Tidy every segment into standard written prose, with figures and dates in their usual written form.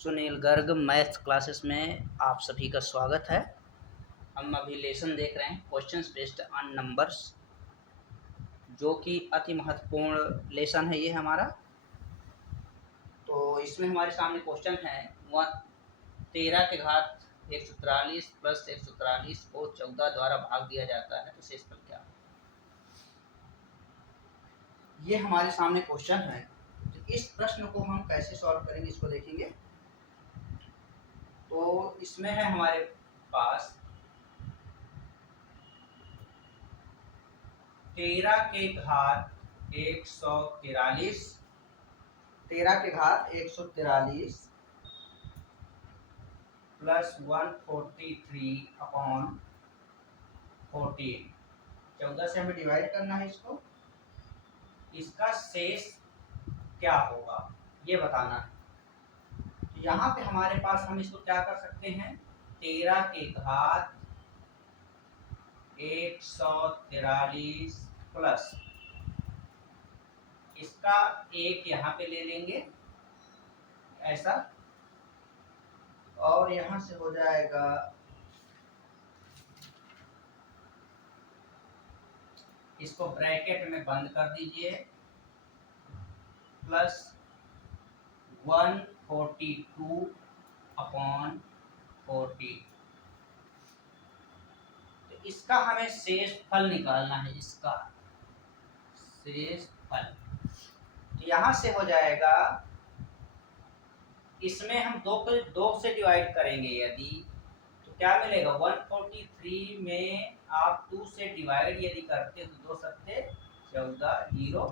Sunil Garg math classes में आप सभी का स्वागत है। हम अभी लेसन देख रहे हैं क्वेश्चंस बेस्ड ऑन नंबर्स, जो कि अति महत्वपूर्ण लेसन है ये हमारा। तो इसमें हमारे सामने क्वेश्चन है 13 के घात 143 प्लस 143 को 14 द्वारा भाग दिया जाता है तो शेषफल क्या है। ये हमारे सामने क्वेश्चन है। तो इस प्रश्न को हम कैसे सॉल्व करेंगे इसको देखेंगे। तो इसमें है हमारे पास 13 के घात 143, 13 के घात 143 प्लस 143 अपॉन 14, 14 से हमें डिवाइड करना है इसको। इसका शेष क्या होगा ये बताना है। तो यहाँ पे हमारे पास हम इसको क्या कर सकते हैं, 13 के घात 143 प्लस इसका एक यहाँ पे ले लेंगे ऐसा, और यहाँ से हो जाएगा इसको ब्रैकेट में बंद कर दीजिए, प्लस 142 अपॉन 40। तो इसका हमें शेष फल निकालना है, इसका शेष फल। तो यहाँ से हो जाएगा, इसमें हम दो से डिवाइड करेंगे यदि, तो क्या मिलेगा 143 में आप 2 से डिवाइड यदि करते तो 2 सत्ते 14, 0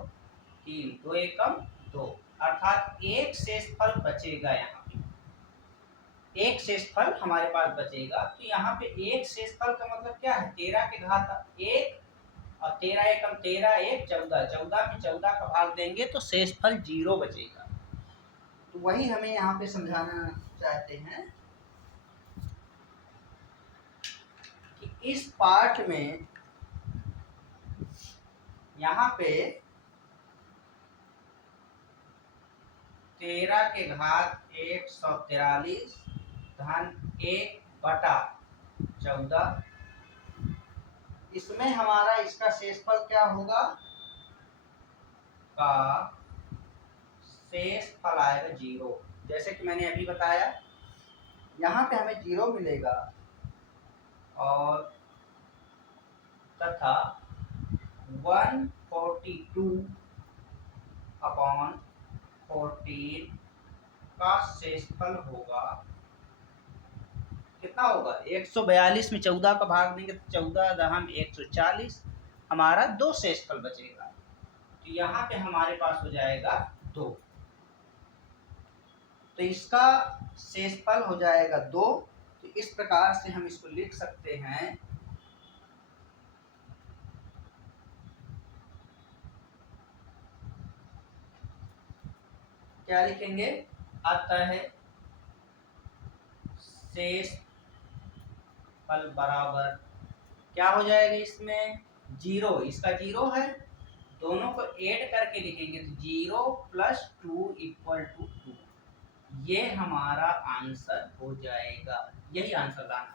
3, 2 एकम 2, अर्थात एक शेषफल बचेगा। यहाँ पे एक शेषफल हमारे पास बचेगा। तो यहाँ पे एक शेषफल का मतलब क्या है, 13 के घात 1 और 13 एकम 13, 1 14, 14 में 14 का भाग देंगे तो शेषफल 0 बचेगा। तो वही हमें यहाँ पे समझाना चाहते हैं कि इस पार्ट में यहाँ पे 13 के घात 143 धन 1/14, इसमें हमारा इसका शेषफल क्या होगा, का शेषफल आएगा 0। जैसे कि मैंने अभी बताया, यहाँ पे हमें 0 मिलेगा और तथा 142 अपॉन 14 का शेषफल होगा, कितना होगा 142 में 14 का भाग देंगे तो 14 दहम 140, हमारा 2 शेषफल बचेगा। तो यहाँ पे हमारे पास हो जाएगा 2, तो इसका शेषफल हो जाएगा 2। तो इस प्रकार से हम इसको लिख सकते हैं, क्या लिखेंगे, अतः शेषफल बराबर क्या हो जाएगा, इसमें 0, इसका 0 है, दोनों को ऐड करके लिखेंगे तो 0 + 2 = 2। ये हमारा आंसर हो जाएगा, यही आंसर लाना था।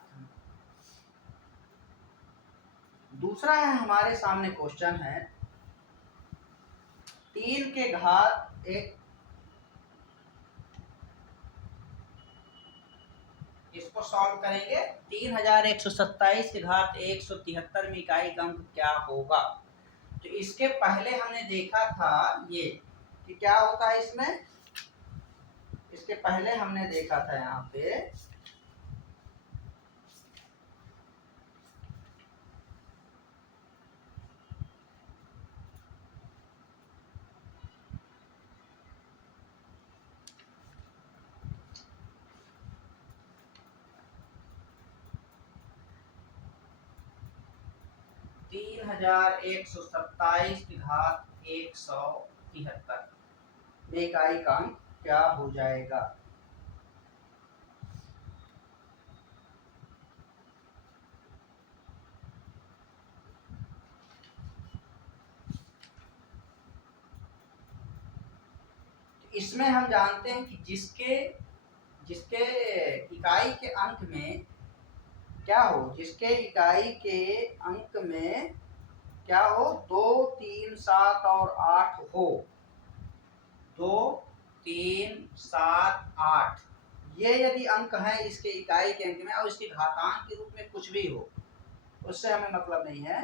दूसरा है हमारे सामने क्वेश्चन है 3 के घात 1, इसको सॉल्व करेंगे। 3127 के घात 173 में इकाई अंक क्या होगा। तो इसके पहले हमने देखा था ये कि क्या होता है इसमें, इसके पहले हमने देखा था यहाँ पे 3127 की घात 173 में इकाई का अंक क्या हो जाएगा। इसमें हम जानते हैं कि जिसके जिसके इकाई के अंक में क्या हो, जिसके इकाई के अंक में क्या हो, 2, 3, 7 और 8 हो, 2, 3, 7, 8, ये यदि अंक हैं इसके इकाई के अंक में और इसके घातांक के रूप में कुछ भी हो, उससे हमें मतलब नहीं है,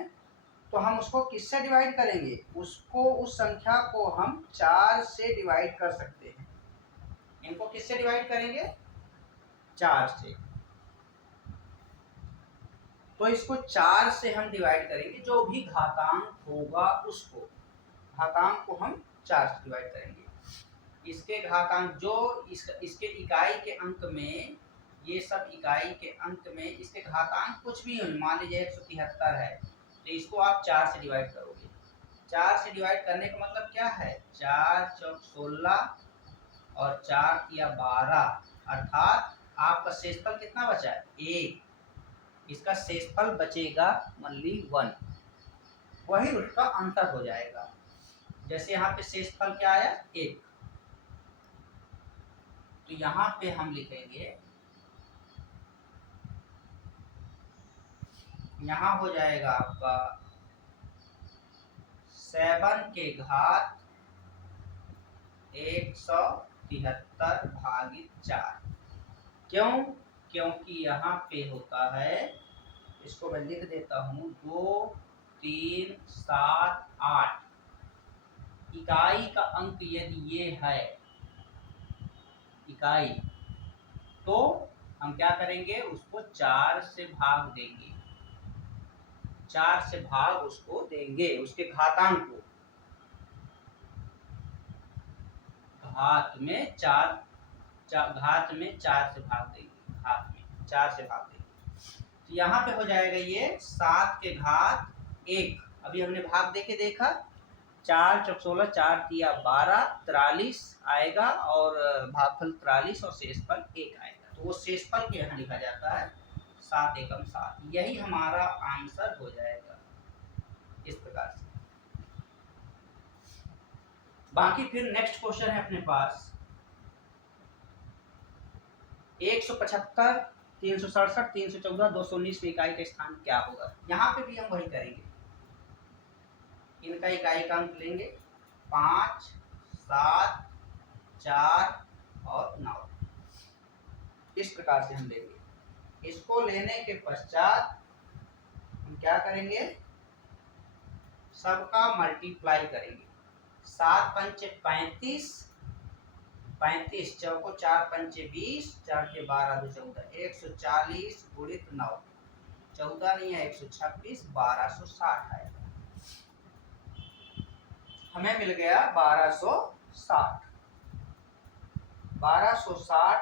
तो हम उसको किससे डिवाइड करेंगे, उसको, उस संख्या को हम 4 से डिवाइड कर सकते हैं। इनको किससे डिवाइड करेंगे, 4 से। तो इसको 4 से हम डिवाइड करेंगे, जो भी घातांक होगा उसको, घातांक को हम 4 से डिवाइड करेंगे। इसके घातांक जो इसके इकाई के अंक में, ये सब इकाई के अंक में इसके घातांक कुछ भी हो, मान लीजिए 173 है, तो इसको आप 4 से डिवाइड करोगे। 4 से डिवाइड करने का मतलब क्या है, 4 चौक 16 और 4 तिया 12, अर्थात आपका शेषफल कितना बचा है, 1। इसका शेषफल बचेगा ओनली 1, वही उसका अंतर हो जाएगा। जैसे यहाँ पे शेषफल क्या आया, 1, तो यहाँ पे हम लिखेंगे, यहाँ हो जाएगा आपका 7 के घात 173 भागित 4। क्यों, क्योंकि यहाँ पे होता है, इसको मैं लिख देता हूँ, 2, 3, 7, 8, इकाई का अंक यदि ये है इकाई, तो हम क्या करेंगे, उसको 4 से भाग देंगे, 4 से भाग उसको देंगे, उसके घातांक को, घात में 4, घात में 4 से भाग देंगे, घात में 4 से भाग देंगे। तो यहाँ पे हो जाएगा ये 7 के घात 1, अभी हमने भाग दे के देखा, 4 चौक 16, 4 तिया 12, 43 आएगा, और भागफल 43 और शेषफल 1 आएगा, तो वो शेषफल के यहाँ लिखा जाता है 7 एकम 7, यही हमारा आंसर हो जाएगा इस प्रकार से। बाकी फिर नेक्स्ट क्वेश्चन है अपने पास 175, 367, 314, 219 में इकाई का स्थान क्या होगा। यहाँ पे भी हम वही करेंगे, इनका इकाई का अंक लेंगे 5, 7, 4 और 9, इस प्रकार से हम लेंगे। इसको लेने के पश्चात हम क्या करेंगे, सबका मल्टीप्लाई करेंगे, 7 पंचे 35, 35 चौको 4 पंचे 20, 4 के 12 2 14, 140 गुणित 9, 14 नहीं है 126, 1260 आएगा, हमें मिल गया 1260। 1260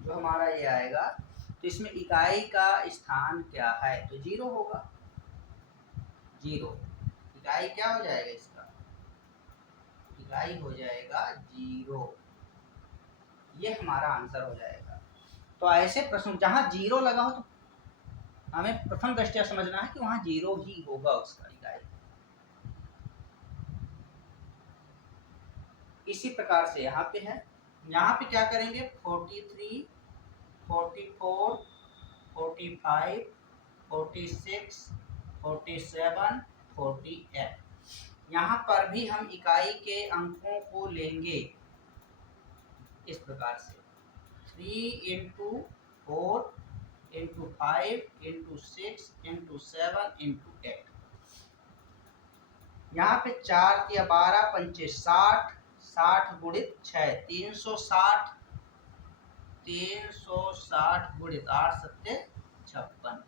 जो हमारा ये आएगा, तो इसमें इकाई का स्थान क्या है, तो 0 होगा, 0, इकाई क्या हो जाएगा इसका, इकाई हो जाएगा 0, ये हमारा आंसर हो जाएगा। तो ऐसे प्रश्न जहां 0 लगा हो, तो हमें प्रथम दृष्टया समझना है कि वहां 0 ही होगा उसका इकाई। इसी प्रकार से यहाँ पे है, यहाँ पे क्या करेंगे, 43, 44, 45, 46, 47, 48, यहाँ पर भी हम इकाई के अंकों को लेंगे इस प्रकार से, 3 into 4 into 5 into 6 into 7 into 8, यहाँ पे 4 या 12 पंचे 60, 60 गुणित 6 360, 360 गुणित 8 सत्ते 56,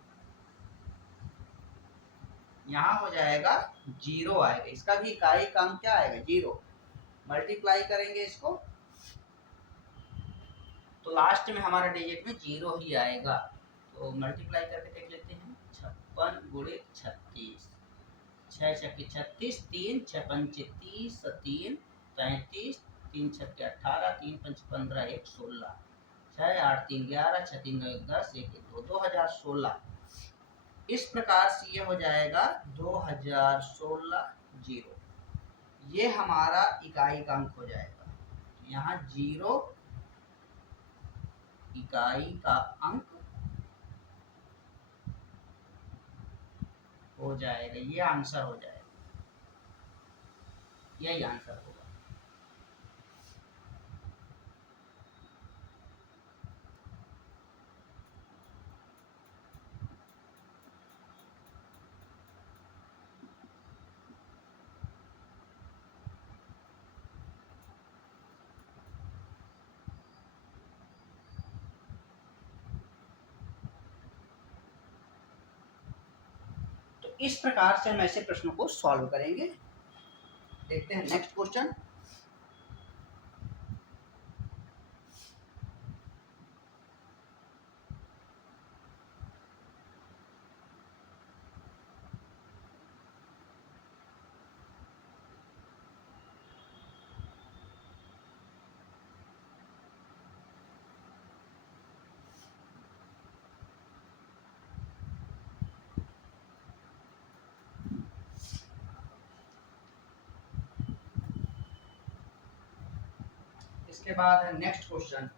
यहाँ हो जाएगा 0 आएगा, इसका भी इकाई का अंक क्या आएगा, 0, मल्टीप्लाई करेंगे इसको, तो लास्ट में हमारा डिजिट में 0 ही आएगा, तो मल्टीप्लाई करके देख लेते हैं, 56 गुणित 36, 6 छक्के 36, 3 6 पंचे 30, 3 35, 3 छक्के 18, 3 पंच 15, 1 16, 6 8 3 11, 6 3 9 10, 1 2 2016, इस प्रकार से ये हो जाएगा 2016 0, ये हमारा इकाई का अंक हो जाएगा। यहाँ 0 इकाई का अंक हो जाएगा, ये आंसर हो जाएगा, यही आंसर होगा। तो इस प्रकार से हम ऐसे प्रश्नों को सॉल्व करेंगे। देखते हैं नेक्स्ट क्वेश्चन। इसके बाद है नेक्स्ट क्वेश्चन।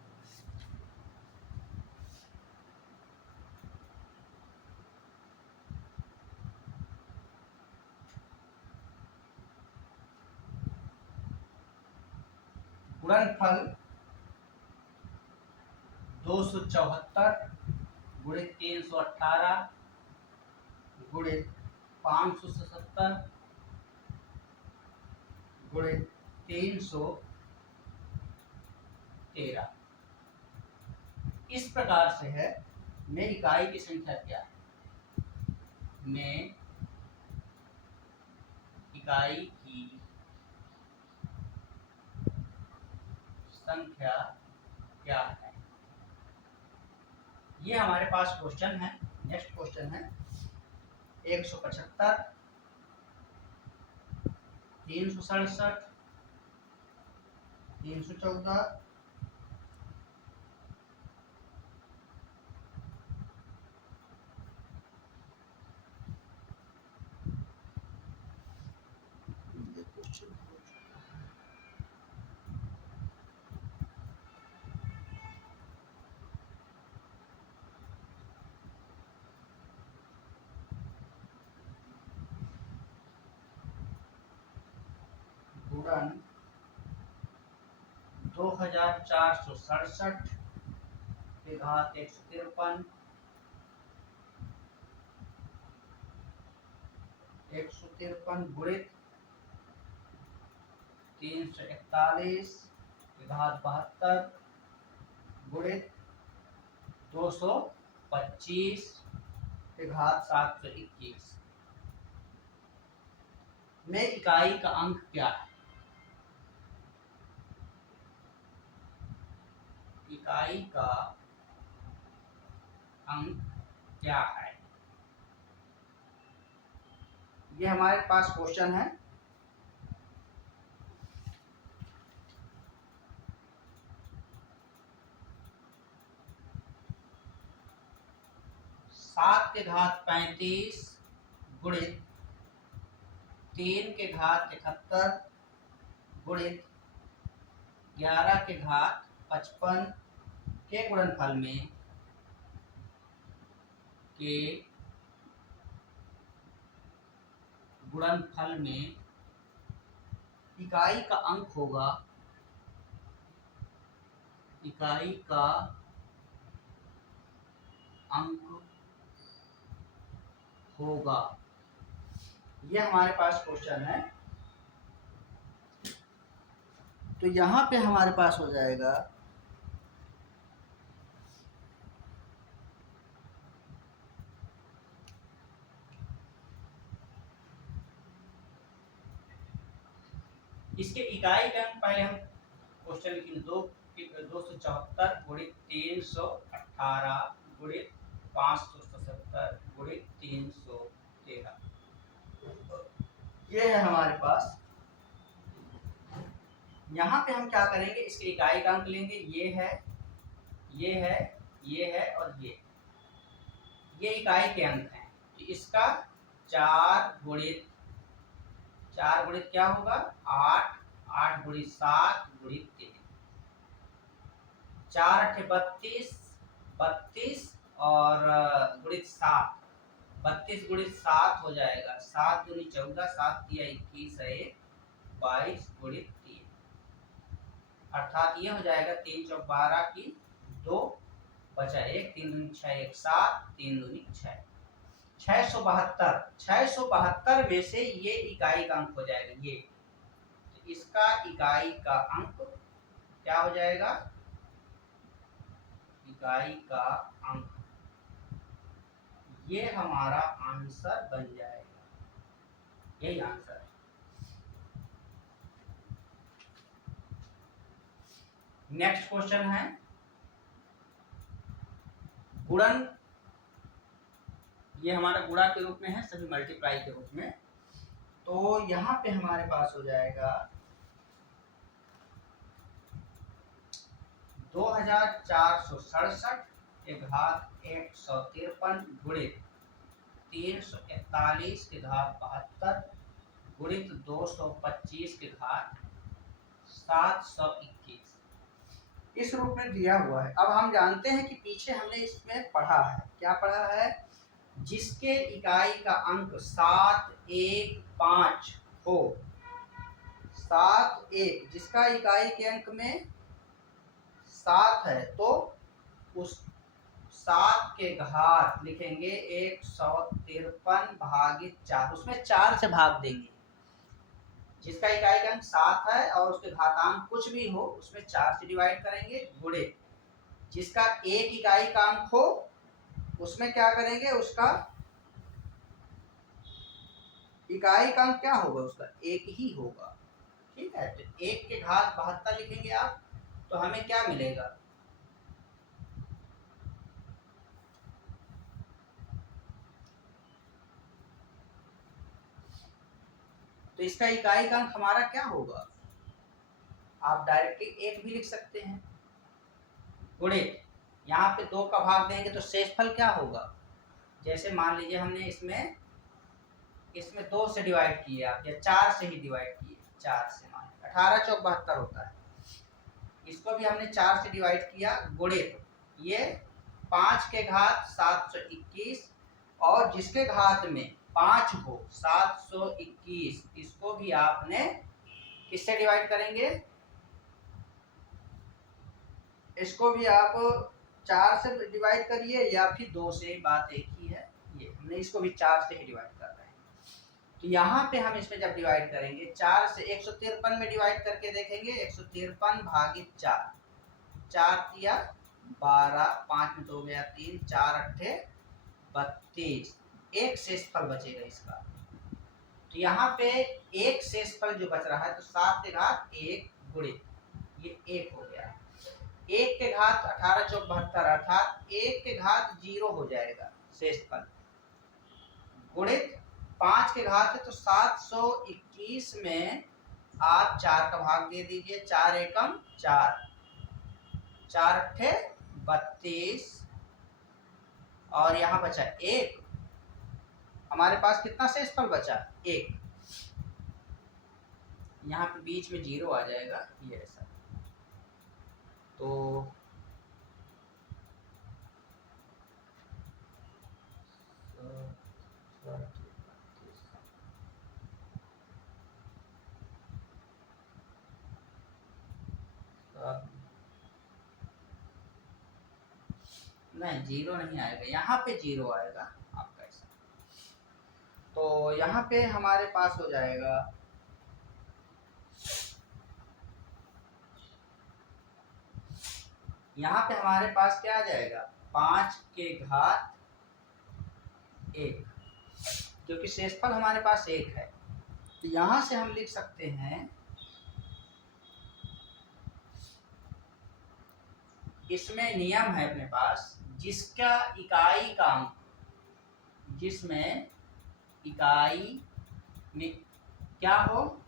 गुणनफल 274 गुणित 318 गुणित 577 गुणित 313 इस प्रकार से है। में इकाई की संख्या क्या है? में इकाई की संख्या क्या है? ये हमारे पास क्वेश्चन है। नेक्स्ट क्वेश्चन है 175 367 314 गुणन 2467 के घात 153 गुणित 341 के घात 72 गुणित 225 के घात 721 में इकाई का अंक क्या है? इकाई का अंक क्या है? ये हमारे पास क्वेश्चन है। सात के घात 35 गुणित 3 के घात 71 गुणित 11 के घात 55 के गुणनफल में इकाई का अंक होगा, इकाई का अंक होगा। ये हमारे पास क्वेश्चन है। तो यहाँ पे हमारे पास हो जाएगा इसके इकाई का अंक। पहले हम क्वेश्चन लिखेंगे 274 गुणित 318 गुणित 577 गुणित 313 ये है हमारे पास। यहाँ पे हम क्या करेंगे, इसके इकाई का अंक लेंगे। ये है, ये है, ये है और ये इकाई के अंक हैं। तो इसका 4 गुणित क्या होगा 8, 8 गुणित 7 गुणित 3, 4 8 32 32 और गुणित 7, 32 गुणित 7 हो जाएगा 7 दूनी 14, 7 तिया 21 है 22 गुणित 3, अर्थात ये हो जाएगा 3 चौक 12 की 2 बचा 1, 3 दूनी 6 1 7, 3 दूनी 6, 672। 672 में से ये इकाई का अंक हो जाएगा ये, तो इसका इकाई का अंक क्या हो जाएगा, इकाई का अंक, ये हमारा आंसर बन जाएगा, यही आंसर है। नेक्स्ट क्वेश्चन है गुणन, ये हमारा गुणा के रूप में है, सभी मल्टीप्लाई के रूप में। तो यहाँ पे हमारे पास हो जाएगा 2467 के घात 153 गुणित 341 के घात 72 गुणित 225 के घात 721 इस रूप में दिया हुआ है। अब हम जानते हैं कि पीछे हमने इसमें पढ़ा है, क्या पढ़ा है, जिसके इकाई का अंक 715 हो, 71 जिसका इकाई के अंक में 7 है तो उस 7 के घात लिखेंगे 153 भागित 4, उसमें 4 से भाग देंगे, जिसका इकाई का अंक 7 है और उसके घातांक कुछ भी हो उसमें 4 से डिवाइड करेंगे, गुणित जिसका एक इकाई का अंक हो उसमें क्या करेंगे, उसका इकाई का अंक क्या होगा, उसका एक ही होगा, ठीक है। तो 1 के घात 72 लिखेंगे आप, तो हमें क्या मिलेगा, तो इसका इकाई का अंक हमारा क्या होगा, आप डायरेक्टली 1 भी लिख सकते हैं, गुणित यहाँ पे 2 का भाग देंगे तो शेषफल क्या होगा, जैसे मान लीजिए हमने इसमें 2 से डिवाइड किया या 4 से ही डिवाइड किए, 4 से मान 18 चौक 72 होता है, इसको भी हमने 4 से डिवाइड किया, गुणित ये 5 के घात 721 और जिसके घात में 5 हो 721, इसको भी आपने किससे डिवाइड करेंगे, इसको भी आप 4 से डिवाइड करिए या फिर 2 से, बात एक ही है, ये हमने इसको भी 4 से ही डिवाइड कर रहे हैं। तो यहाँ पे हम इसमें जब डिवाइड करेंगे 4 से 153 में डिवाइड करके देखेंगे, 153 भागित 4, 4 तिया 12, 5 में 2 गया 3, 4 अट्ठे 32, एक शेषफल बचेगा इसका, तो यहाँ पे एक शेषफल जो बच रहा है तो 7 के घात 1 गुणित ये 1 हो गया, 1 के घात 18 चौक 72 अर्थात 1 के घात 0 हो जाएगा शेषफल, गुणित 5 के घात है तो 721 में आप 4 का भाग दे दीजिए, 4 एकम 4, 4 अट्ठे 32 और यहाँ बचा 1, हमारे पास कितना शेषफल बचा 1, यहाँ पे बीच में 0 आ जाएगा, ये ऐसा, तो नहीं 0 नहीं आएगा, यहाँ पे 0 आएगा आपका ऐसा, तो यहाँ पे हमारे पास हो जाएगा यहाँ पे हमारे पास क्या आ जाएगा 5 के घात 1, क्योंकि शेषफल हमारे पास 1 है, तो यहाँ से हम लिख सकते हैं, इसमें नियम है अपने पास, जिसका इकाई का अंक, जिसमें इकाई में क्या हो,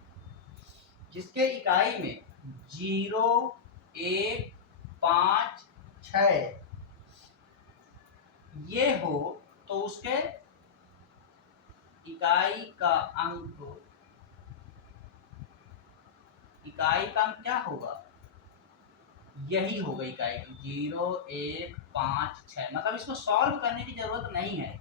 जिसके इकाई में 0 1 5 6 ये हो तो उसके इकाई का अंक क्या होगा, यही हो गई इकाई अंक 0 1 5 6। मतलब इसको सॉल्व करने की जरूरत नहीं है।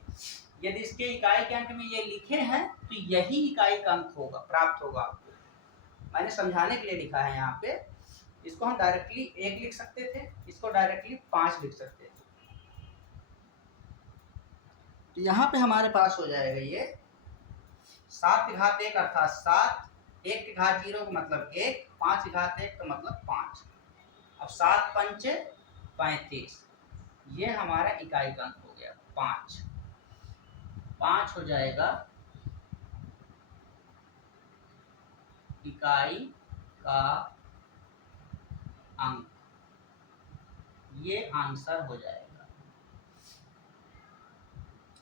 यदि इसके इकाई के अंक में ये लिखे हैं तो यही इकाई का अंक होगा, प्राप्त होगा आपको। मैंने समझाने के लिए लिखा है यहाँ पे। इसको हम डायरेक्टली 1 लिख सकते थे, इसको डायरेक्टली 5 लिख सकते थे। तो यहाँ पे हमारे पास हो जाएगा ये 7 की घात 1 अर्थात 7, 1 की घात 0 का मतलब 1, 5 की घात 1 का मतलब 5। अब 7 पंचे 35, ये हमारा इकाई का अंक हो गया 5। 5 हो जाएगा इकाई का अंक, ये आंसर हो जाएगा।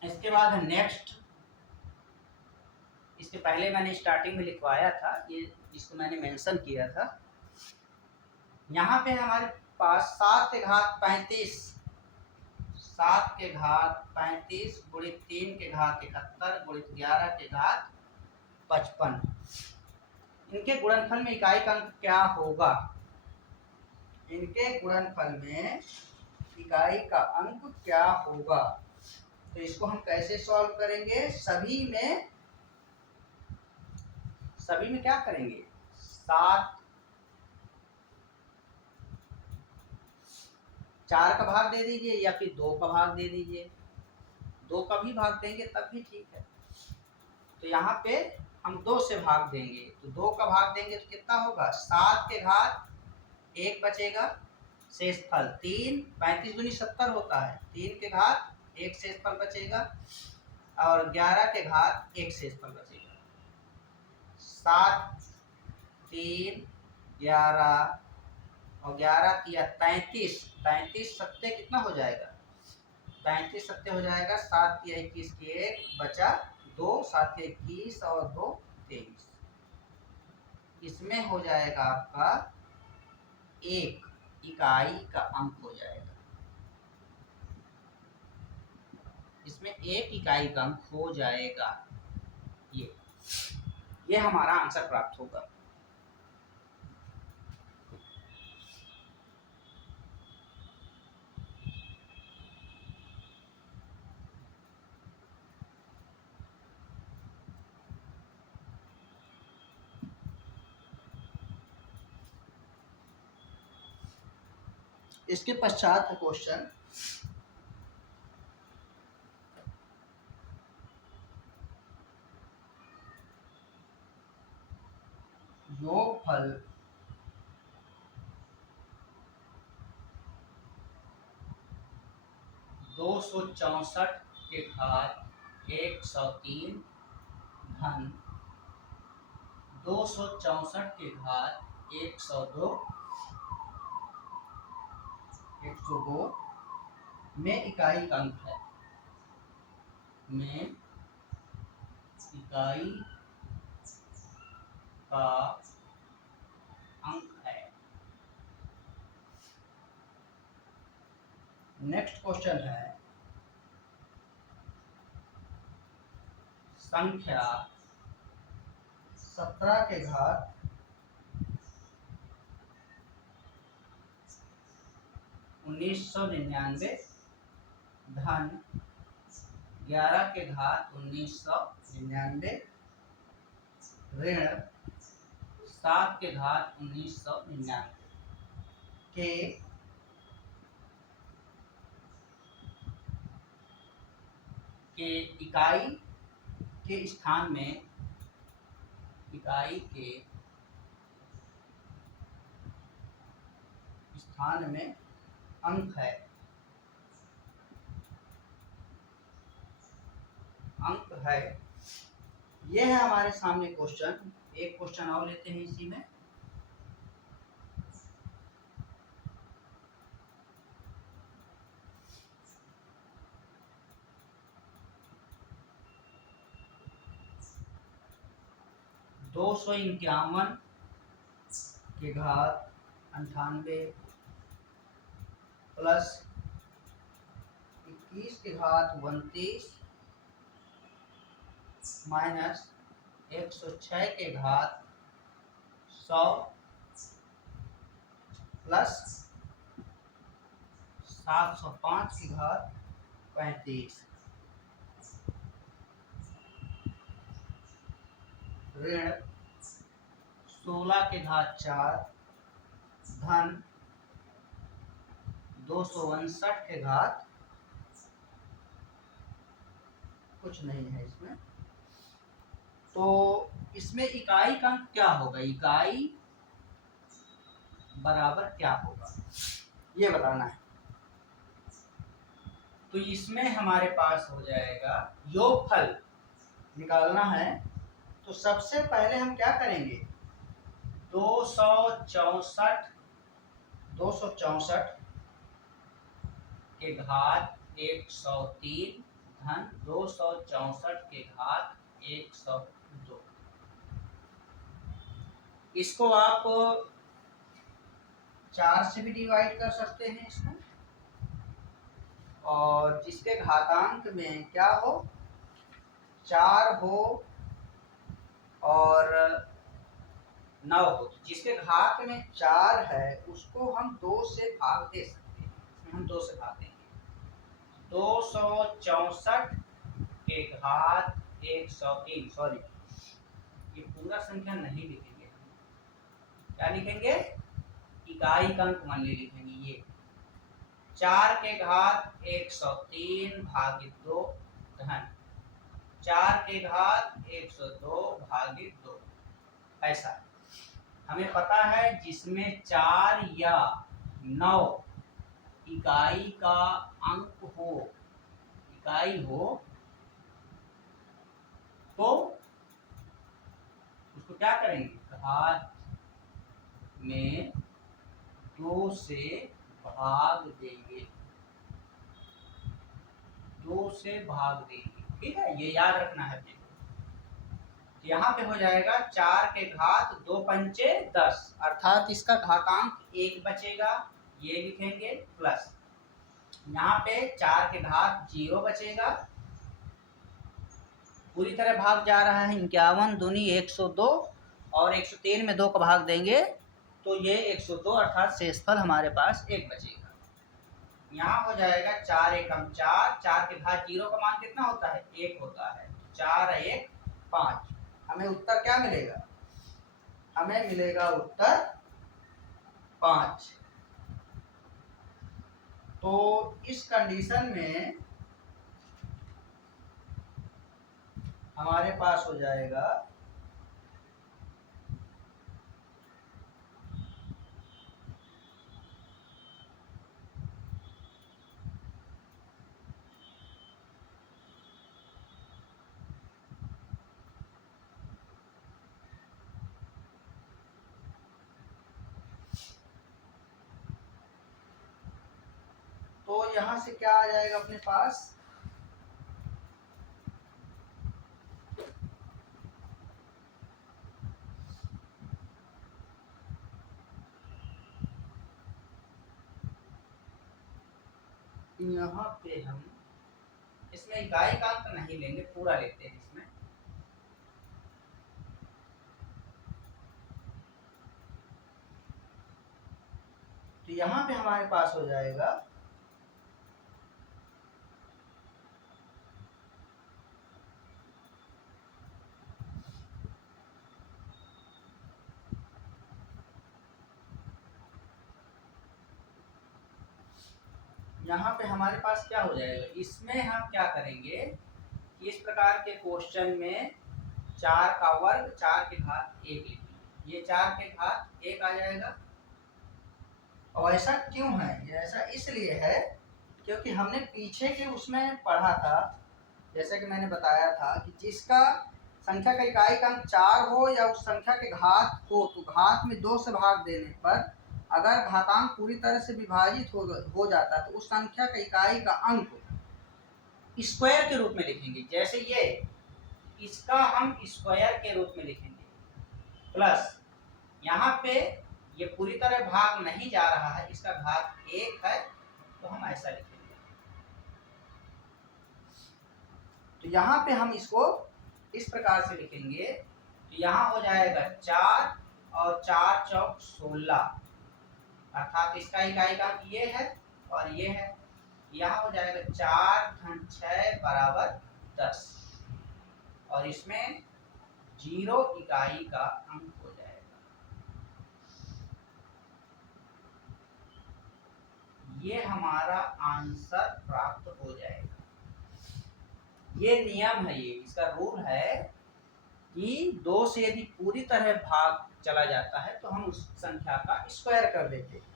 इसके बाद है नेक्स्ट। इसके पहले मैंने स्टार्टिंग में लिखवाया था, ये इसको मैंने मेंशन किया था। यहाँ पे हमारे पास 7 के घात 35, 7 के घात 35 गुणित 3 के घात 71 गुणित 11 के घात 55। इनके गुणनफल में इकाई का अंक क्या होगा? इनके गुणनफल में इकाई का अंक क्या होगा? तो इसको हम कैसे सॉल्व करेंगे? सभी में क्या करेंगे? 7, 4 का भाग दे दीजिए या फिर 2 का भाग दे दीजिए। 2 का भी भाग देंगे तब भी ठीक है। तो यहाँ पे हम 2 से भाग देंगे, तो 2 का भाग देंगे तो कितना होगा? 7 के घात 1 बचेगा, शेषफल 3, 35 गुनी 70 होता है, 3 के घात 1 शेषफल बचेगा और 11 के घात 1 शेषफल बचेगा। 7 3 11 और 11 तिया 33, 33 सत्ते कितना हो जाएगा? 35 सत्ते हो जाएगा 7 तिया 21 के 1 बचा 2, 7 तिया 21 और 2 23। इसमें हो जाएगा आपका 1 इकाई का अंक हो जाएगा। इसमें 1 इकाई का अंक हो जाएगा। ये हमारा आंसर प्राप्त होगा। इसके पश्चात है क्वेश्चन योगफल दो सौ चौसठ के घात 103 धन 264 के घात 102 में इकाई का अंक है। में इकाई का अंक है। नेक्स्ट क्वेश्चन है संख्या 17 के घात 1999 धन 11 के घात 1999 ऋण 7 के घात 1999 के इकाई के स्थान में अंक है। ये है हमारे सामने क्वेश्चन। एक क्वेश्चन और लेते हैं इसी में। दो सौ 51 के घात 98 प्लस 21 के घात 29 माइनस 106 के घात 100 प्लस 705 की घात 35 ऋण 16 के घात 4 धन 259 के घात कुछ नहीं है इसमें। तो इसमें इकाई का अंक क्या होगा, इकाई बराबर क्या होगा ये बताना है। तो इसमें हमारे पास हो जाएगा योगफल निकालना है। तो सबसे पहले हम क्या करेंगे, 264 के घात 103 धन 264 के घात 102, इसको आप 4 से भी डिवाइड कर सकते हैं इसको, और जिसके घातांक में क्या हो 4 हो और 9 हो, जिसके घात में 4 है उसको हम 2 से भाग दे सकते हैं। इसमें हम 2 से भाग देंगे। 264 के घात 103, सॉरी ये पूरा संख्या नहीं लिखेंगे, क्या लिखेंगे, इकाई का अंक मान लिखेंगे। ये 4 के घात 103 भागित 2 धन 4 के घात 102 भागित 2, ऐसा हमें पता है। जिसमें 4 या 9 इकाई का अंक हो, इकाई हो, तो उसको क्या करेंगे, घात में 2 से भाग देंगे, 2 से भाग देंगे, ठीक है, ये याद रखना है। यहाँ पे हो जाएगा 4 के घात 2 पंचे 10, अर्थात इसका घातांक 1 बचेगा, ये लिखेंगे, प्लस यहाँ पे 4 के घात 0 बचेगा, पूरी तरह भाग जा रहा है, 51 दूनी 102 और 103 में 2 का भाग देंगे तो ये 102, अर्थात शेषफल हमारे पास 1 बचेगा। यहाँ हो जाएगा 4 एकम 4, 4 के घात 0 का मान कितना होता है, 1 होता है, 4 1 5, हमें उत्तर क्या मिलेगा, हमें मिलेगा उत्तर 5। तो इस कंडीशन में हमारे पास हो जाएगा तो यहाँ से क्या आ जाएगा अपने पास, यहाँ पे हम इसमें इकाई का अंक नहीं लेंगे, पूरा लेते हैं इसमें। तो यहाँ पे हमारे पास हो जाएगा यहाँ पे हमारे पास क्या हो जाएगा, इसमें हम क्या करेंगे, इस प्रकार के क्वेश्चन में 4 का वर्ग 4 के घात 1 लिखेंगे, ये 4 के घात 1 आ जाएगा। और ऐसा क्यों है, ये ऐसा इसलिए है क्योंकि हमने पीछे के उसमें पढ़ा था, जैसे कि मैंने बताया था कि जिसका संख्या का इकाई का अंक 4 हो या उस संख्या के घात हो, तो घात में 2 से भाग देने पर अगर घातांक पूरी तरह से विभाजित हो जाता है तो उस संख्या का इकाई का अंक स्क्वायर के रूप में लिखेंगे। जैसे ये, इसका हम स्क्वायर के रूप में लिखेंगे, प्लस यहाँ पे ये पूरी तरह भाग नहीं जा रहा है, इसका घात 1 है, तो हम ऐसा लिखेंगे। तो यहाँ पे हम इसको इस प्रकार से लिखेंगे, तो यहाँ हो जाएगा 4 और 4 चौक 16, अर्थात इसका इकाई का अंक ये है और ये है, यहाँ हो जाएगा 4 घन 6 बराबर 10 और इसमें 0 इकाई का अंक हो जाएगा। ये हमारा आंसर प्राप्त हो जाएगा। ये नियम है, ये इसका रूल है कि 2 से यदि पूरी तरह भाग चला जाता है तो हम उस संख्या का स्क्वायर कर देते हैं।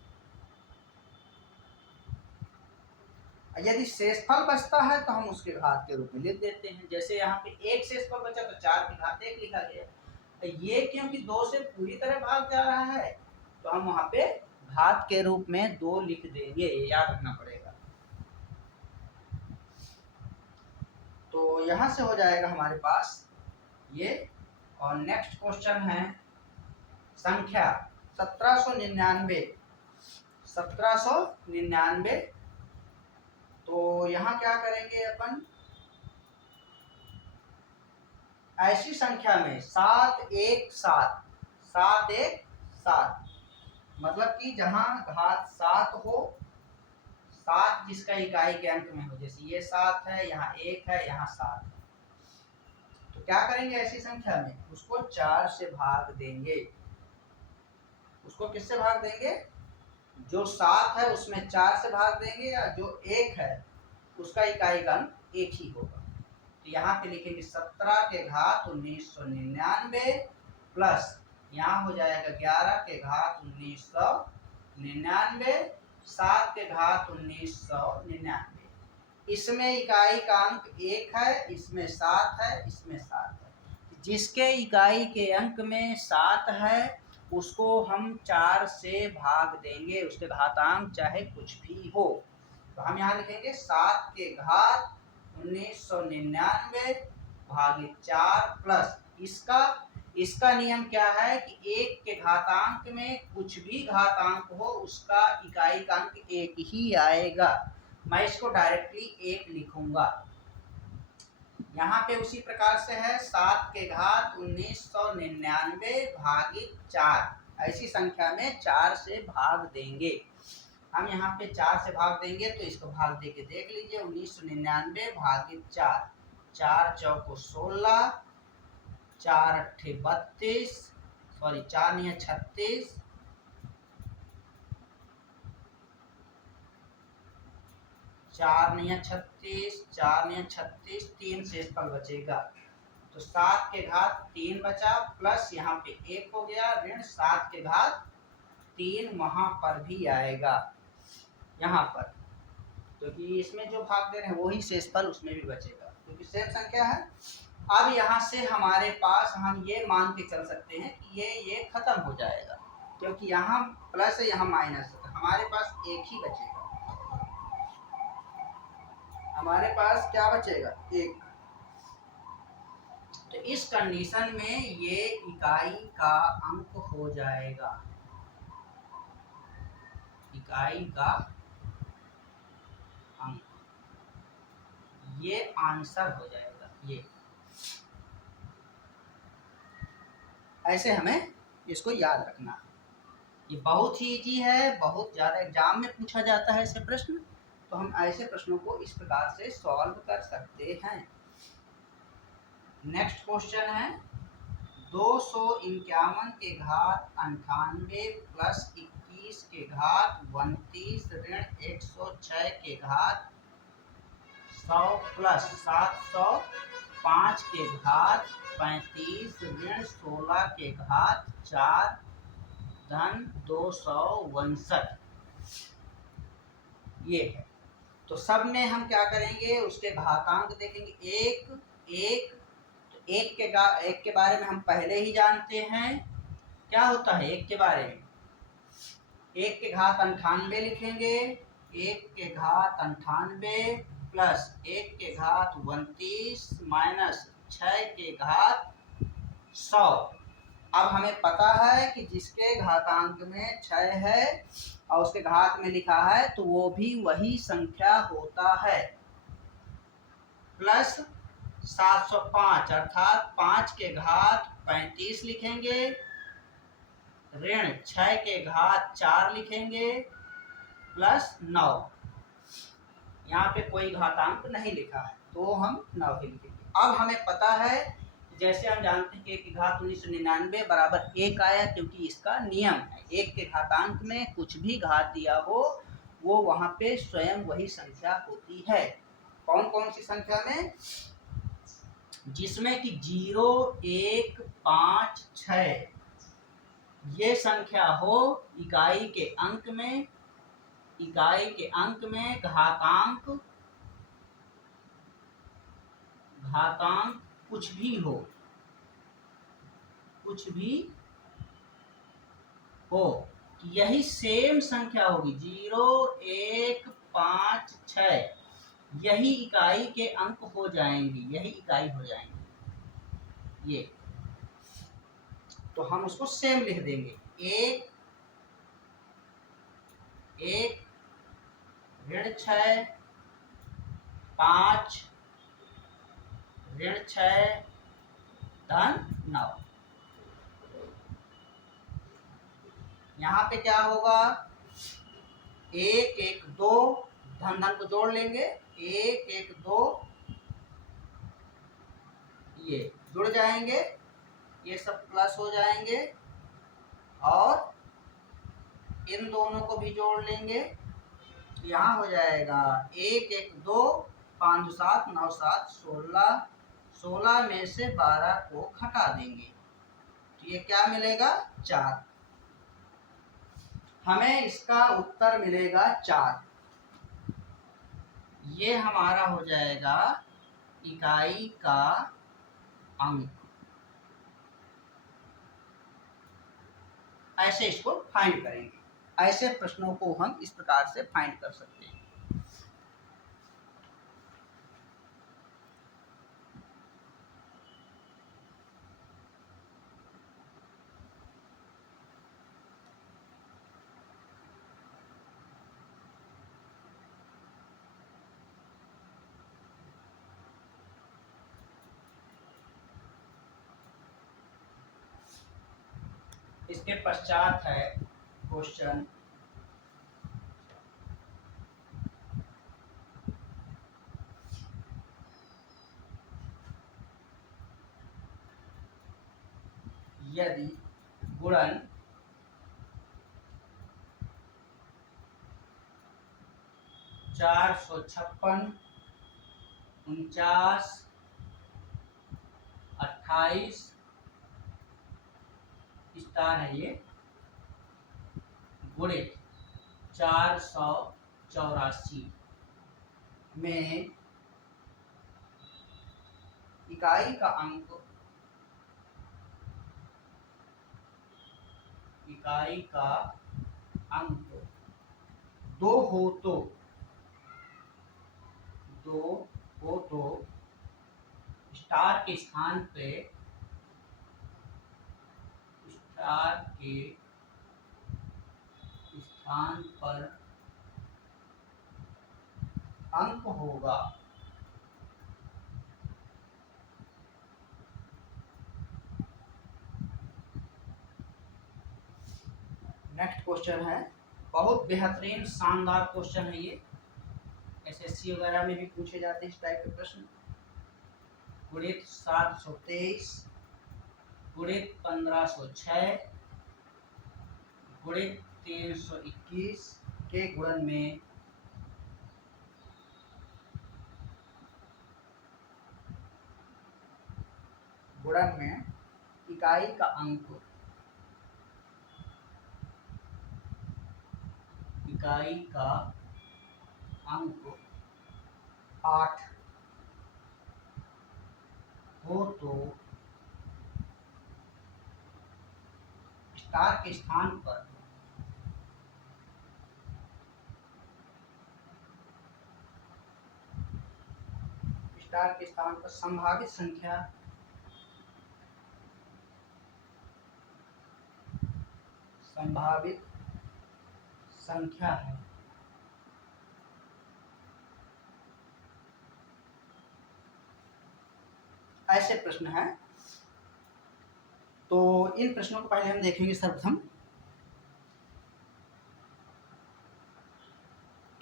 यदि शेषफल बचता है तो हम उसके घात के रूप में लिख देते हैं। जैसे यहाँ पे एक शेषफल बचा तो 4 की घात 1 लिखा गया। ये क्योंकि 2 से पूरी तरह भाग जा रहा है तो हम वहां पे घात के रूप में 2 लिख देंगे, ये याद रखना पड़ेगा। तो यहाँ से हो जाएगा हमारे पास ये। और नेक्स्ट क्वेश्चन है संख्या 1799। तो यहाँ क्या करेंगे अपन, ऐसी संख्या में 7 1 7 7 1 7, मतलब कि जहां घात 7 हो, 7 जिसका इकाई के अंक में हो, जैसे ये 7 है, यहाँ 1 है, यहाँ 7 है, तो क्या करेंगे ऐसी संख्या में, उसको 4 से भाग देंगे। उसको किससे भाग देंगे, जो 7 है उसमें 4 से भाग देंगे, या जो 1 है उसका इकाई का अंक 1 ही होगा। तो यहाँ पे लिखेंगे 17 के घात 1999 प्लस यहाँ हो जाएगा 11 के घात 1999, 7 के घात 1999। इसमें इकाई का अंक 1 है, इसमें 7 है, इसमें 7 है। जिसके इकाई के अंक में 7 है उसको हम 4 से भाग देंगे, उसके घातांक चाहे कुछ भी हो। तो हम यहाँ लिखेंगे 7 के घात 1999 भागित 4 प्लस इसका नियम क्या है कि 1 के घातांक में कुछ भी घातांक हो उसका इकाई का अंक 1 ही आएगा। मैं इसको डायरेक्टली 1 लिखूंगा। यहाँ पे उसी प्रकार से है 7 के घात 1999 भागित 4, ऐसी संख्या में 4 से भाग देंगे। हम यहाँ पे 4 से भाग देंगे तो इसको भाग दे के देख लीजिए, 1999 भागित 4, 4 चौको 16, 4 अट्ठे 32, सॉरी 4 नहीं 36, 4 नहीं 36, 4 नहीं 36, 3 शेषफल बचेगा। तो 7 के घात 3 बचा, प्लस यहाँ पे 1 हो गया, ऋण 7 के घात 3 वहां पर भी आएगा, यहाँ पर, क्योंकि इसमें जो भाग दे रहे हैं वही शेषफल उसमें भी बचेगा क्योंकि सेम संख्या है। अब यहाँ से हमारे पास हम ये मान के चल सकते हैं कि ये खत्म हो जाएगा, क्योंकि यहाँ प्लस है यहाँ माइनस है, हमारे पास 1 ही बचेगा। हमारे पास क्या बचेगा, 1। तो इस कंडीशन में ये इकाई का अंक हो जाएगा, इकाई का अंक, ये आंसर हो जाएगा। ये ऐसे हमें इसको याद रखना है। ये बहुत ही इजी है, बहुत ज़्यादा एग्जाम में पूछा जाता है ऐसे प्रश्न, तो हम ऐसे प्रश्नों को इस प्रकार से सॉल्व कर सकते हैं। नेक्स्ट क्वेश्चन है 251 के घात 98 प्लस 21 के घात 29 ऋण 106 के घात 100 प्लस 705 के घात 35 ऋण 16 के घात 4 धन 259, ये है। तो सब में हम क्या करेंगे, उसके घातांक देखेंगे। एक के बारे में हम पहले ही जानते हैं, क्या होता है 1 के बारे में, 1 के घात 98 लिखेंगे, 1 के घात 98 प्लस 1 के घात 29 माइनस 6 के घात 100। अब हमें पता है कि जिसके घातांक में 6 है और उसके घात में लिखा है तो वो भी वही संख्या होता है, प्लस 705 अर्थात 5 के घात 35 लिखेंगे, ऋण 6 के घात 4 लिखेंगे, प्लस 9। यहाँ पे कोई घातांक नहीं लिखा है तो हम 9 ही लिखेंगे। अब हमें पता है, जैसे हम जानते हैं कि घात 1999 बराबर 1 आया, क्योंकि इसका नियम है 1 के घातांक में कुछ भी घात दिया हो वो वहाँ पे स्वयं वही संख्या होती है। कौन कौन सी संख्या में? जिसमें कि 0, 1, 5, 6 ये संख्या हो इकाई के अंक में, घातांक कुछ भी हो, यही सेम संख्या होगी 0, 1, 5, 6 यही इकाई के अंक हो जाएंगी, यही इकाई हो जाएंगी ये। तो हम उसको सेम लिख देंगे 1, 6, 5, 6 धन 9। यहाँ पे क्या होगा? 1, 1, 2 धन धन को जोड़ लेंगे 1, 1, 2 ये जुड़ जाएंगे, ये सब प्लस हो जाएंगे और इन दोनों को भी जोड़ लेंगे। यहाँ हो जाएगा 1, 1, 2 5, 7, 9, 7 16, 16 में से 12 को घटा देंगे तो ये क्या मिलेगा? 4। हमें इसका उत्तर मिलेगा 4। ये हमारा हो जाएगा इकाई का अंक। ऐसे इसको फाइंड करेंगे। ऐसे प्रश्नों को हम इस प्रकार से फाइंड कर सकते हैं। इसके पश्चात है क्वेश्चन यदि गुणन 456, 49, 28 स्टार है ये, गुणित 484 में इकाई का अंक 2 हो तो स्टार के स्थान पे अंक होगा। नेक्स्ट क्वेश्चन है, बहुत बेहतरीन शानदार क्वेश्चन है ये, एसएससी वगैरह में भी पूछे जाते हैं इस टाइप के प्रश्न। गुणित 723 गुणित 1506 गुणित 321 के गुणन में इकाई का अंक 8 हो तो स्टार के स्थान पर संभावित संख्या है। ऐसे प्रश्न हैं। तो इन प्रश्नों को पहले हम देखेंगे। सर्वप्रथम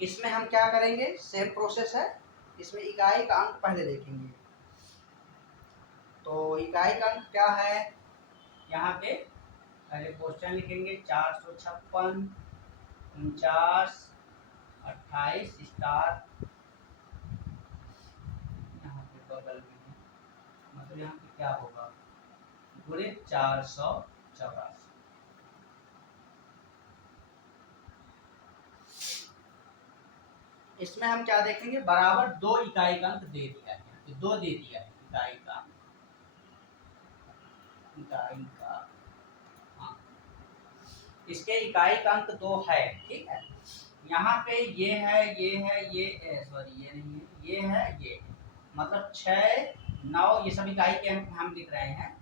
इसमें हम क्या करेंगे, सेम प्रोसेस है। इसमें इकाई का अंक पहले देखेंगे। तो इकाई का अंक क्या है, यहाँ पे पहले क्वेश्चन लिखेंगे 456 49 28 स्टार, यहाँ पे बगल में है, मतलब यहाँ पे क्या होगा, गुणित 484। इसमें हम क्या देखेंगे, बराबर 2 इकाई का अंक दे दिया है, तो 2 दे दिया है इकाई का, इकाई का अंक। इसके इकाई का अंक 2 है, ठीक है। यहाँ पे ये है, ये सॉरी ये नहीं है, ये है, ये मतलब 6 9 ये सब इकाई के अंक हम लिख रहे हैं।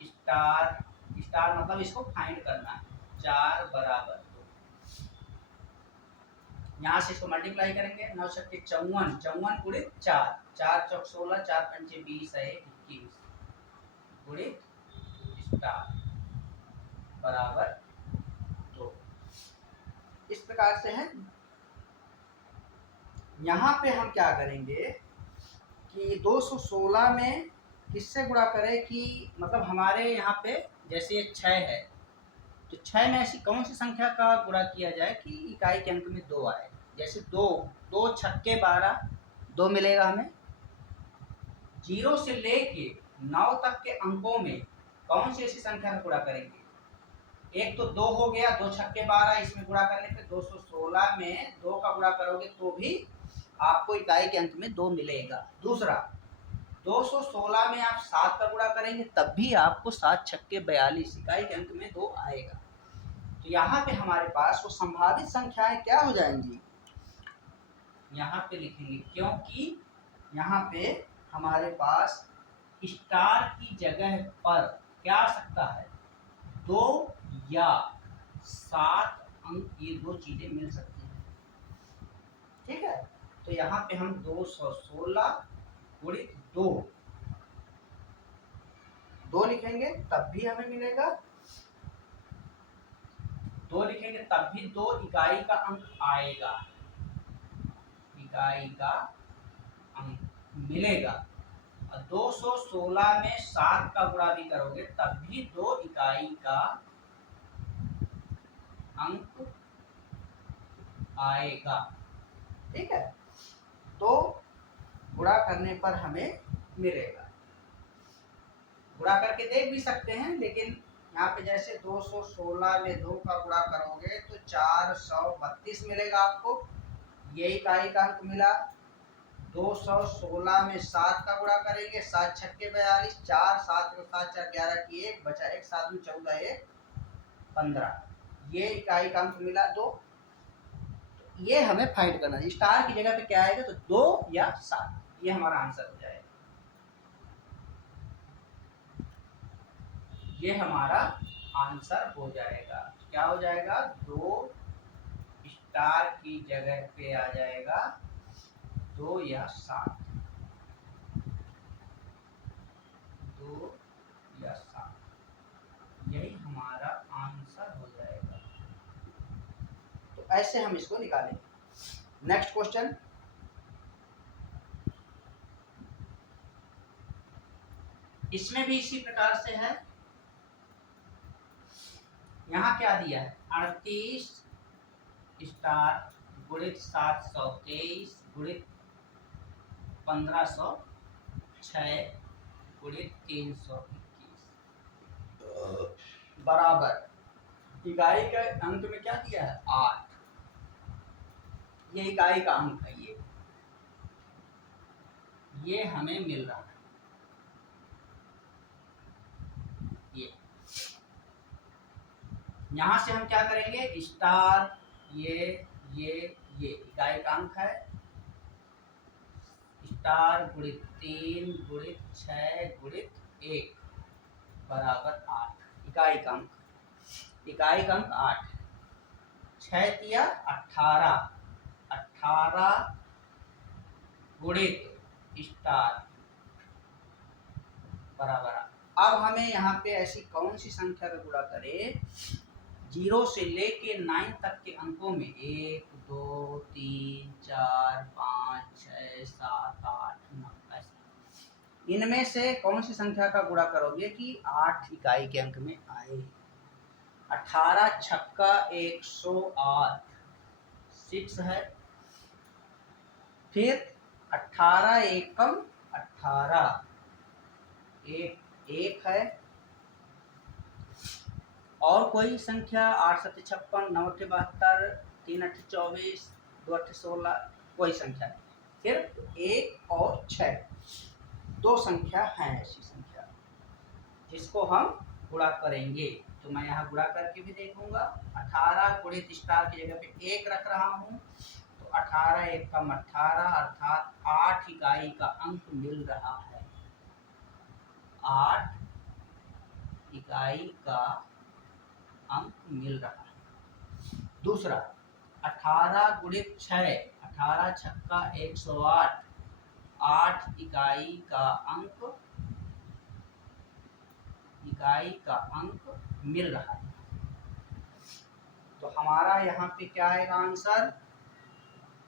स्टार स्टार मतलब इसको फाइंड करना है, 4 बराबर 2। यहाँ से इसको मल्टीप्लाई करेंगे, 9 छक्के 54, 54 गुणित 4, 4 चौक 16, 4 पंचे 20 है 21 गुणित स्टार बराबर 2। इस प्रकार से है। यहाँ पे हम क्या करेंगे कि 216 में किससे गुणा करें कि मतलब हमारे यहाँ पे जैसे ये 6 है, तो 6 में ऐसी कौन सी संख्या का गुणा किया जाए कि इकाई के अंक में 2 आए। जैसे 2 2 छक्के 12, 2 मिलेगा हमें। 0 से लेके 9 तक के अंकों में कौन सी ऐसी संख्या का गुणा करेंगे, एक तो 2 हो गया, 2 छक्के 12, इसमें गुणा करने पे 216 में 2 का गुणा करोगे तो भी आपको इकाई के अंक में 2 मिलेगा। दूसरा 216 में आप 7 का गुणा करेंगे तब भी आपको 7 छक्के 42 इकाई के अंक में 2 आएगा। तो यहाँ पे हमारे पास वो संभावित संख्याएं क्या हो जाएंगी, यहाँ पे लिखेंगे, क्योंकि यहाँ पे हमारे पास स्टार की जगह पर क्या आ सकता है, 2 या 7 अंक, ये 2 चीजें मिल सकती हैं, ठीक है। तो यहाँ पे हम 216 गुणित 2 लिखेंगे तब भी हमें मिलेगा, 2 लिखेंगे तब भी 2 इकाई का अंक आएगा, इकाई का अंक मिलेगा। और 216 में 7 का गुणा भी करोगे तब भी 2 इकाई का अंक आएगा, ठीक है। तो गुणा करने पर हमें मिलेगा। गुणा करके देख भी सकते हैं, लेकिन यहाँ पे जैसे 216 में 2 का गुणा करोगे तो 432 मिलेगा आपको, ये इकाई का अंक मिला। 216 में 7 का गुणा करेंगे, 7 छक्के 42, 4 7 7 4 11 की 1 बचा 1 7 14 1 15, ये इकाई का अंक मिला 2। ये हमें फाइंड करना है, स्टार की जगह पे क्या आएगा तो 2 या 7, ये हमारा आंसर हो जाएगा, ये हमारा आंसर हो जाएगा। क्या हो जाएगा, 2 स्टार की जगह पे आ जाएगा 2 या 7, 2 या 7, यही हमारा आंसर हो जाएगा। तो ऐसे हम इसको निकालेंगे। नेक्स्ट क्वेश्चन, इसमें भी इसी प्रकार से है। यहाँ क्या दिया है, 38 स्टार गुणित 723 गुणित 1506 गुणित 321 बराबर इकाई के अंक में क्या दिया है 8, ये इकाई का अंक है, ये हमें मिल रहा है, ये यहाँ से हम क्या करेंगे, स्टार ये इकाई का अंक है, स्टार गुणित 3 गुणित 6 गुणित 1 बराबर 8, इकाई का अंक, इकाई का अंक 8, 6 दिया 18, 18 गुणित स्टार बराबर। अब हमें यहाँ पे ऐसी कौन सी संख्या का गुणा करें 0 से लेके 9 तक के अंकों में 1 2 3 4 5 6 7 8 9 ऐसे इनमें से कौन सी संख्या का गुणा करोगे कि 8 इकाई के अंक में आए। 18 छक्का 108 6 है। फिर 18 एकम 18 एक है। और कोई संख्या 8 7 56 9 8 72 3 8 24 2 8 16 कोई संख्या नहीं। सिर्फ 1 और 6 दो संख्या है ऐसी संख्या जिसको हम गुणा करेंगे। तो मैं यहाँ गुणा करके भी देखूंगा। 18 गुणित स्टार की जगह पे 1 रख रहा हूँ तो 18 एकम 18 अर्थात 8 इकाई का अंक मिल रहा है। 8 इकाई का अंक मिल रहा है। दूसरा 18 गुणित 6 18 छक्का 108 8 इकाई का अंक मिल रहा है। तो हमारा यहाँ पे क्या आएगा आंसर?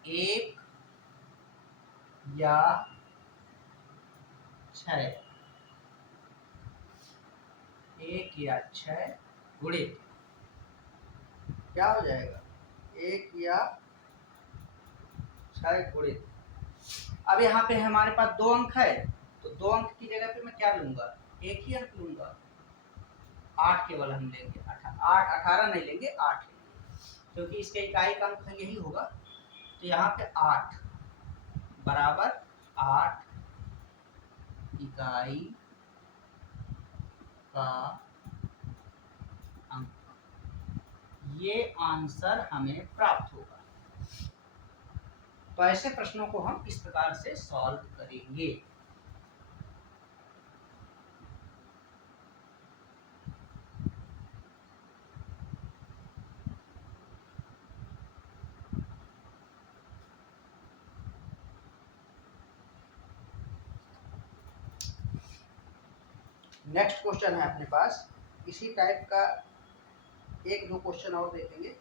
1 या 6 1 या 6 गुणित क्या हो जाएगा? 1 या 6 गुणित। अब यहाँ पे हमारे पास 2 अंक है तो 2 अंक की जगह पे मैं क्या लूंगा? एक ही अंक लूंगा। 8 केवल हम लेंगे। 8 18 नहीं लेंगे, 8 लेंगे क्योंकि इसके इकाई का अंक यही होगा। तो यहाँ पे 8 बराबर 8 इकाई का अंक, ये आंसर हमें प्राप्त होगा। तो ऐसे प्रश्नों को हम इस प्रकार से सॉल्व करेंगे। नेक्स्ट क्वेश्चन है अपने पास इसी टाइप का, 1-2 क्वेश्चन और देखेंगे।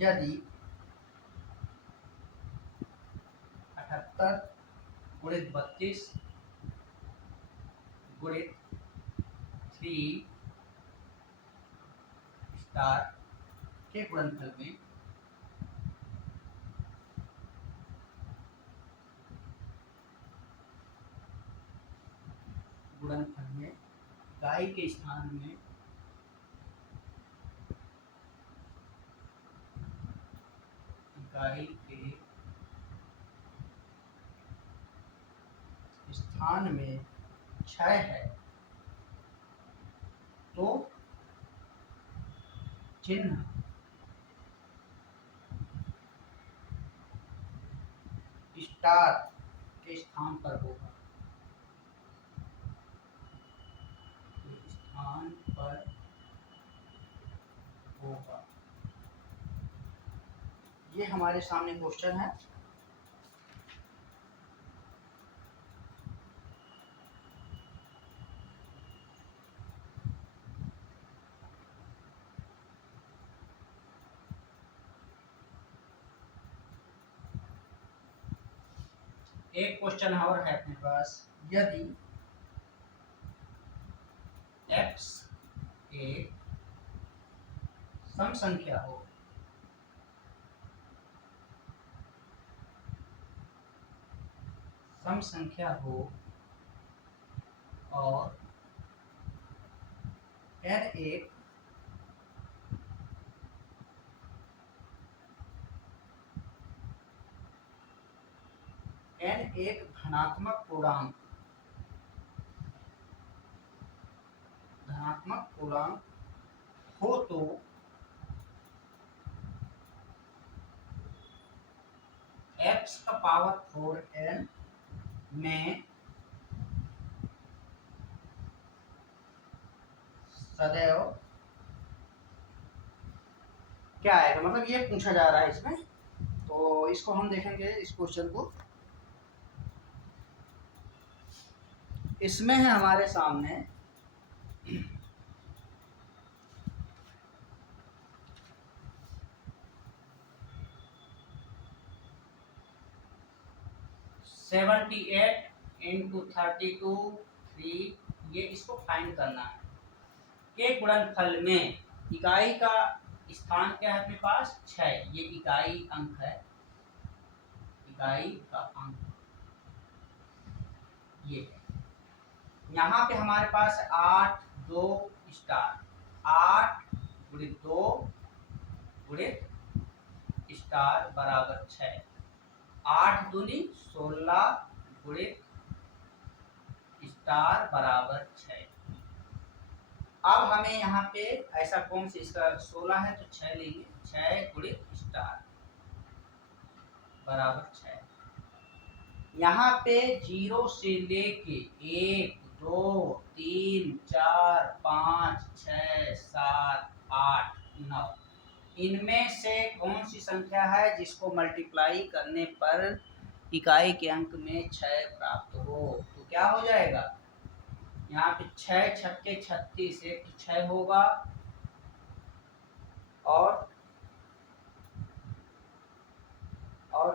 यदि 78 गुणित 32 गुणित 3 स्टार के गुणनफल में इकाई के स्थान में इकाई के स्थान में 6 है तो चिन्ह स्टार के स्थान पर होगा। स्थान पर होगा। ये हमारे सामने क्वेश्चन है। एक क्वेश्चन और है अपने पास। यदि x एक सम संख्या हो और n एक धनात्मक पूर्णांक हो तो x का पावर 4n में सदैव क्या आएगा, मतलब ये पूछा जा रहा है इसमें। तो इसको हम देखेंगे इस क्वेश्चन को। इसमें है हमारे सामने 78 इंटू 32 3, ये इसको फाइंड करना है। के गुणनफल में इकाई का स्थान क्या है अपने पास 6, ये इकाई अंक है, इकाई का अंक ये है। यहाँ पे हमारे पास 8 2 स्टार, 8 गुणित 2 गुणित स्टार बराबर 6, 8 दूनी 16 गुणित स्टार बराबर 6। अब हमें यहाँ पे ऐसा कौन सी, इसका 16 है तो 6 लेंगे, 6 गुणित स्टार बराबर 6। यहाँ पे 0 से लेके 1 2 3 4 5 6 7 8 9, इनमें से कौन सी संख्या है जिसको मल्टीप्लाई करने पर इकाई के अंक में 6 प्राप्त हो? तो क्या हो जाएगा, यहाँ पे 6 छक्के 36, एक 6 होगा, और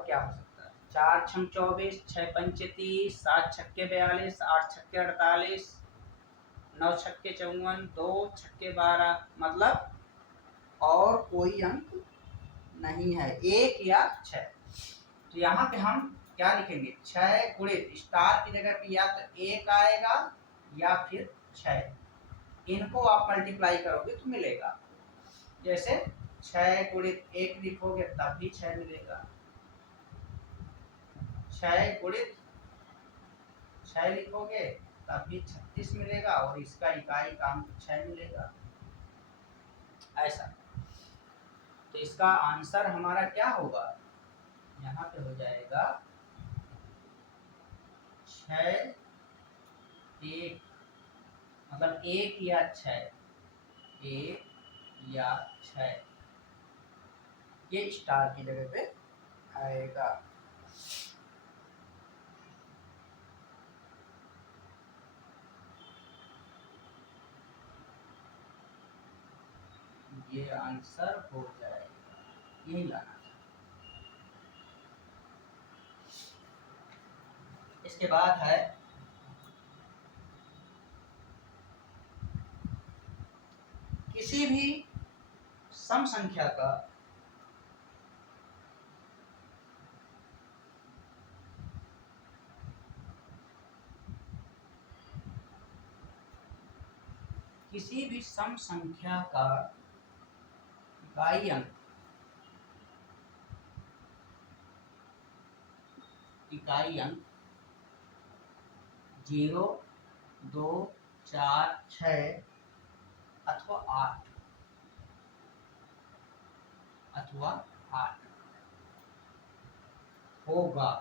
क्या हो सकता है, 4 छंग 24, 6 पंचे 30, 7 छक्के 42, 8 छक्के 48, 9 छक्के 54, 2 छक्के 12, मतलब और कोई अंक नहीं है, 1 या 6। तो यहाँ पे हम क्या लिखेंगे, 6 गुणित स्टार की जगह पे या तो 1 आएगा या फिर 6, इनको आप मल्टीप्लाई करोगे तो मिलेगा। जैसे 6 गुणित 1 लिखोगे तब भी 6 मिलेगा, 6 गुणित 6 लिखोगे तब भी 36 मिलेगा, और इसका इकाई का अंक 6 मिलेगा, ऐसा। तो इसका आंसर हमारा क्या होगा, यहाँ पे हो जाएगा 6 1, मतलब 1 या 6, 1 या 6, ये स्टार की जगह पे आएगा। ये आंसर हो जाएगा, यही लाना था। इसके बाद है किसी भी सम संख्या का किसी भी सम संख्या का इकाई अंक, इकाई अंक 0 2 4 6 अथवा 8 होगा,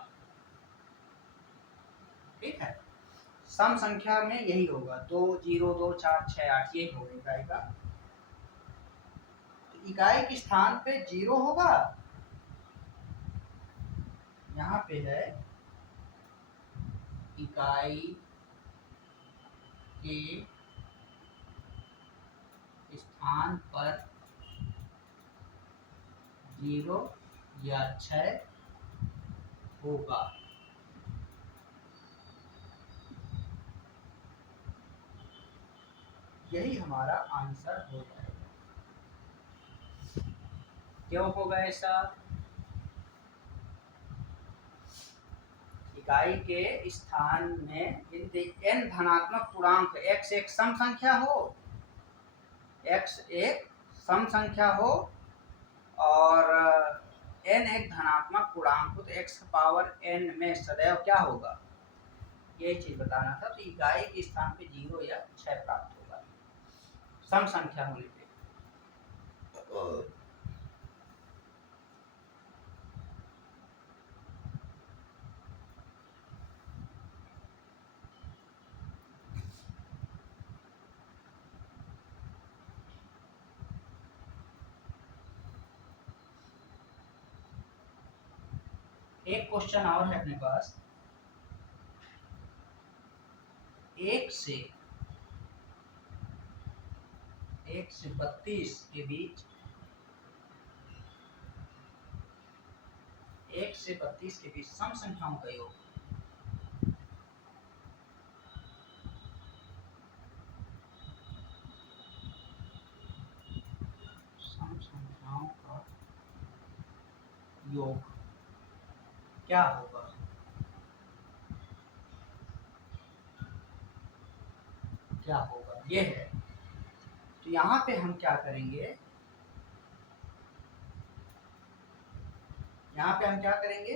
ठीक है। सम संख्या में यही होगा, 2 0 2 4 6 8, यही होगा इकाई का। तो इकाई के स्थान पे 0 होगा, यहाँ पे है इकाई के स्थान पर 0 या 6 होगा। यही हमारा आंसर हो जाएगा। क्यों होगा ऐसा, इकाई के स्थान में यदि n धनात्मक पूर्णांक, x एक सम संख्या हो, x एक सम संख्या हो और n एक धनात्मक पूर्णांक हो, तो x पावर n में सदैव क्या होगा, ये चीज बताना था। तो इकाई के स्थान पे 0 या 6 प्राप्त होगा सम संख्या होने पे। एक क्वेश्चन और है अपने पास, 1 से 32 के बीच, 1 से 32 के बीच सम संख्याओं का योग। सम संख्याओं का योग क्या होगा? क्या होगा ये है। तो यहाँ पे हम क्या करेंगे, यहाँ पे हम क्या करेंगे,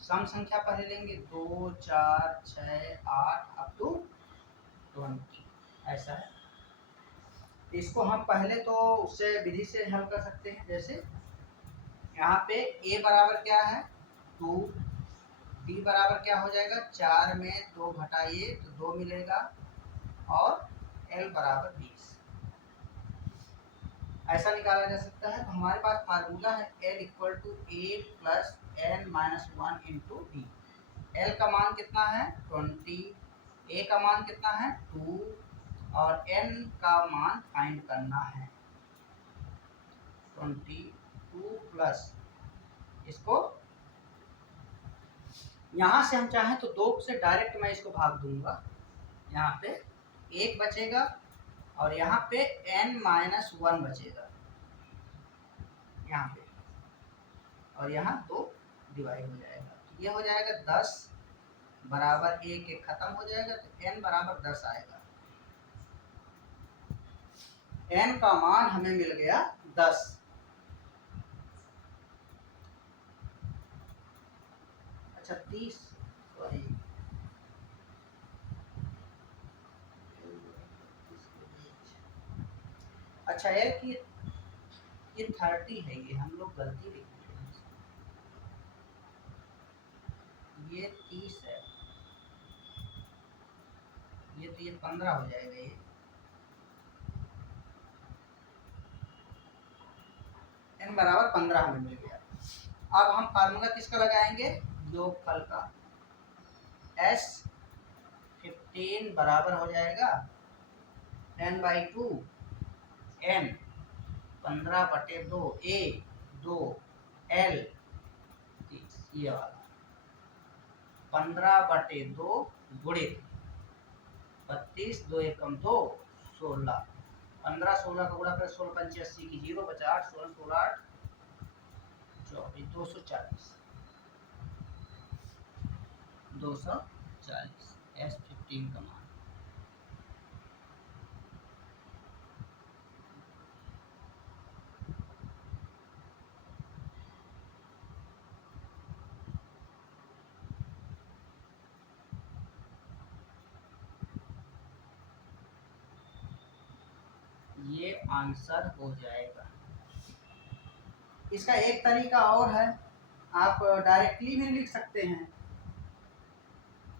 सम संख्या पहले लेंगे 2 4 6 8 अप टू 20, ऐसा है। इसको हम पहले तो उससे विधि से हल कर सकते हैं। जैसे यहाँ पे a बराबर क्या है 2, b बराबर क्या हो जाएगा 4 में 2 घटाइए तो 2 मिलेगा, और l बराबर 20, ऐसा निकाला जा सकता है। तो हमारे पास फार्मूला है l equal to a plus n minus 1 into D. l का मान कितना है 20, a का मान कितना है 2, और n का मान फाइंड करना है 22 प्लस, इसको यहाँ से हम चाहें तो 2 से डायरेक्ट मैं इसको भाग दूंगा, यहाँ पे 1 बचेगा और यहाँ पे n माइनस 1 बचेगा यहाँ पे, और यहाँ 2 डिवाइड हो जाएगा। तो ये हो जाएगा 10 बराबर 1 एक खत्म हो जाएगा, तो n बराबर 10 आएगा। n का मान हमें मिल गया 10। अच्छा 30, सॉरी अच्छा है कि ये 30 है, ये हम लोग गलती लिख दिए हैं, ये 30 है, ये तो ये 15 हो जाएगा। ये n बराबर 15 हमें मिल गया। अब हम फार्मूला किसका लगाएंगे, योगफल का। s 15 बराबर हो जाएगा n/2 n 15/2 a 2 l 30, ये वाला 15/2 गुणित 32, 2 एकम 2 16, 15 16 का गुणा कर 16 पंचे 80 की 0 बचा 8, 16 16 8 24, 240 s 15 का मान। ये आंसर हो जाएगा। इसका एक तरीका और है, आप डायरेक्टली भी लिख सकते हैं,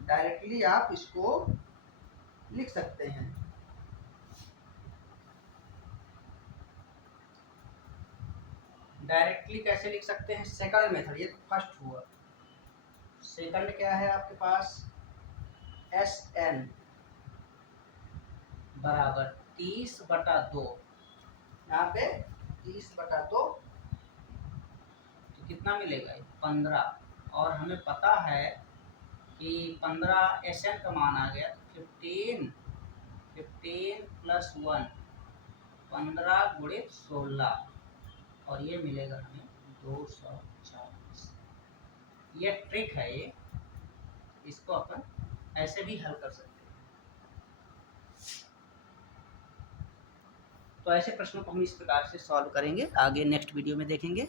डायरेक्टली आप इसको लिख सकते हैं। डायरेक्टली कैसे लिख सकते हैं, सेकंड मेथड, ये तो फर्स्ट हुआ। सेकंड क्या है आपके पास, Sn बराबर 30/2, यहाँ पे 30/2, तो कितना मिलेगा 15, और हमें पता है कि 15 Sn का मान आ गया, तो 15 प्लस 1 15 गुणित 16, और ये मिलेगा हमें 240। ये ट्रिक है, ये इसको अपन ऐसे भी हल कर सकते हैं। तो ऐसे प्रश्नों को हम इस प्रकार से सॉल्व करेंगे, आगे नेक्स्ट वीडियो में देखेंगे।